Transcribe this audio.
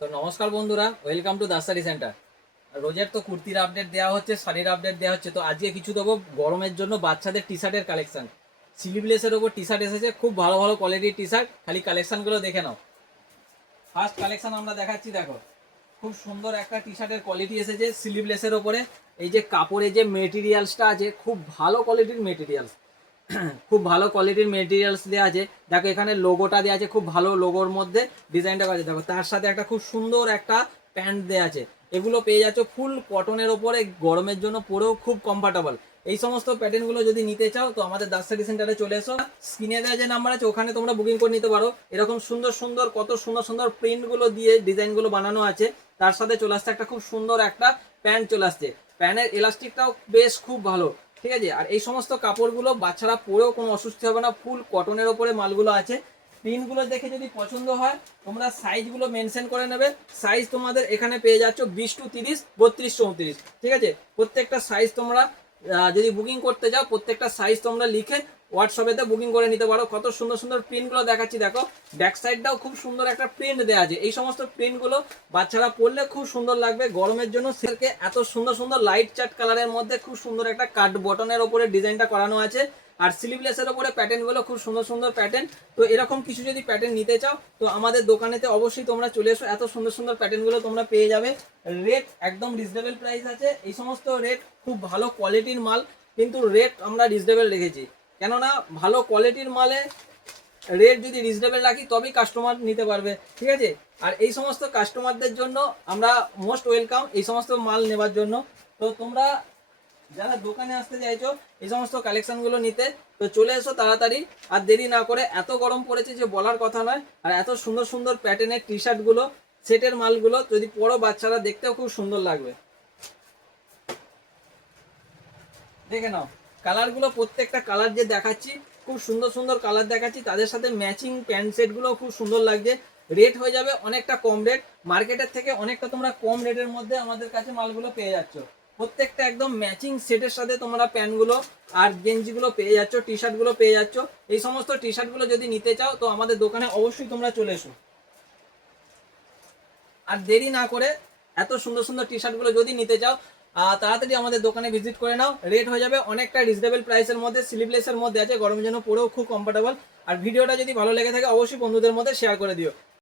তো নমস্কার বন্ধুরা, ওয়েলকাম টু দাসারি সেন্টার। রোজের তো কুর্তির আপডেট দেওয়া হচ্ছে, শাড়ির আপডেট দেওয়া হচ্ছে। তো আজকে কিছু দেবো গরমের জন্য বাচ্চাদের টি শার্টের কালেকশন। স্লিভলেসের ওপর টি শার্ট এসেছে, খুব ভালো ভালো কোয়ালিটির টি শার্ট। খালি কালেকশনগুলো দেখে নাও। ফার্স্ট কালেকশন আমরা দেখাচ্ছি, দেখো খুব সুন্দর একটা টি শার্টের কোয়ালিটি এসেছে স্লিভলেসের ওপরে। এই যে কাপড়ের যে মেটেরিয়ালসটা আছে, খুব ভালো কোয়ালিটির মেটেরিয়ালস। খুব ভালো কোয়ালিটির মেটেরিয়ালস দেওয়া আছে। দেখো এখানে লোগোটা দেওয়া আছে, খুব ভালো লোগোর মধ্যে ডিজাইনটা করা আছে। দেখো তার সাথে একটা খুব সুন্দর একটা প্যান্ট দেওয়া আছে। এগুলো পেয়ে যাচ্ছ ফুল কটনের ওপরে, গরমের জন্য পরেও খুব কমফর্টেবল। এই সমস্ত প্যাটার্নগুলো যদি নিতে চাও তো আমাদের দাসারি সেন্টারে চলে এসো। স্ক্রিনে দেওয়া যে নাম্বার আছে ওখানে তোমরা বুকিং করে নিতে পারো। এরকম সুন্দর সুন্দর কত সুন্দর সুন্দর প্রিন্টগুলো দিয়ে ডিজাইনগুলো বানানো আছে। তার সাথে চলে আসছে একটা খুব সুন্দর একটা প্যান্ট চলে আসছে। প্যান্টের এলাস্টিকটাও বেশ খুব ভালো, ঠিক আছে। আর এই সমস্ত কাপড়গুলো বাচ্চারা পরেও কোনো অসুস্থ হবে না, ফুল কটনের ওপরে মালগুলো আছে। প্রিন্টগুলো দেখে যদি পছন্দ হয় তোমরা সাইজগুলো মেনশন করে নেবে। সাইজ তোমাদের এখানে পেয়ে যাচ্ছ 20-30, 32-34, ঠিক আছে। প্রত্যেকটা সাইজ তোমরা যদি বুকিং করতে যাও প্রত্যেকটা সাইজ তোমরা লিখে হোয়াটসঅ্যাপেতে বুকিং করে নিতে পারো। কত সুন্দর সুন্দর প্রিন্টগুলো দেখাচ্ছি, দেখো ব্যাক সাইডটাও খুব সুন্দর একটা প্রিন্ট দেওয়া আছে। এই সমস্ত প্রিন্টগুলো বাচ্চারা পরলে খুব সুন্দর লাগবে গরমের জন্য। সেলকে এত সুন্দর সুন্দর লাইট চার্ট কালারের মধ্যে খুব সুন্দর একটা কাট বটনের ওপরে ডিজাইনটা করানো আছে। আর স্লিভলেসের ওপরে প্যাটার্নগুলো খুব সুন্দর সুন্দর প্যাটার্ন। তো এরকম কিছু যদি প্যাটার্ন নিতে চাও তো আমাদের দোকানেতে অবশ্যই তোমরা চলে এসো। এত সুন্দর সুন্দর প্যাটার্নগুলো তোমরা পেয়ে যাবে। রেট একদম রিজনেবল প্রাইস আছে। এই সমস্ত রেট খুব ভালো কোয়ালিটির মাল, কিন্তু রেট আমরা রিজনেবল রেখেছি। কেননা ভালো কোয়ালিটির মালে রেট যদি রিজনেবল রাখি তবেই কাস্টমার নিতে পারবে, ঠিক আছে। আর এই সমস্ত কাস্টমারদের জন্য আমরা মোস্ট ওয়েলকাম এই সমস্ত মাল নেবার জন্য। তো তোমরা যারা দোকানে আসতে চাইছো এই সমস্ত কালেকশনগুলো নিতে তো চলে এসো তাড়াতাড়ি, আর দেরি না করে। এত গরম পড়েছে যে বলার কথা নয়। আর এত সুন্দর সুন্দর প্যাটার্নের টি শার্টগুলো, সেটের মালগুলো যদি পরো বাচ্চারা দেখতেও খুব সুন্দর লাগবে। দেখে নাও কালারগুলো, প্রত্যেকটা কালার যে দেখাচ্ছি খুব সুন্দর সুন্দর কালার দেখাচ্ছি। তাদের সাথে ম্যাচিং প্যান্ট সেটগুলো খুব সুন্দর লাগছে। রেট হয়ে যাবে অনেকটা কম রেট, মার্কেটের থেকে অনেকটা তোমরা কম রেটের মধ্যে আমাদের কাছে মালগুলো পেয়ে যাচ্ছ। প্রত্যেকটা একদম ম্যাচিং সেটের সাথে তোমরা প্যান্টগুলো আর গেঞ্জিগুলো পেয়ে যাচ্ছ, টি শার্টগুলো পেয়ে যাচ্ছ। এই সমস্ত টি শার্টগুলো যদি নিতে চাও তো আমাদের দোকানে অবশ্যই তোমরা চলে এসো। আর দেরি না করে এত সুন্দর সুন্দর টি শার্টগুলো যদি নিতে চাও তাড়াতাড়ি আমাদের দোকানে ভিজিট করে নাও। রেট হয়ে যাবে অনেকটা রিজনেবল প্রাইসের মধ্যে, স্লিভলেসের মধ্যে আছে, গরমের জন্য পরেও খুব কমফোর্টেবল। আর ভিডিওটা যদি ভালো লেগে থাকে অবশ্যই বন্ধুদের মধ্যে শেয়ার করে দিও।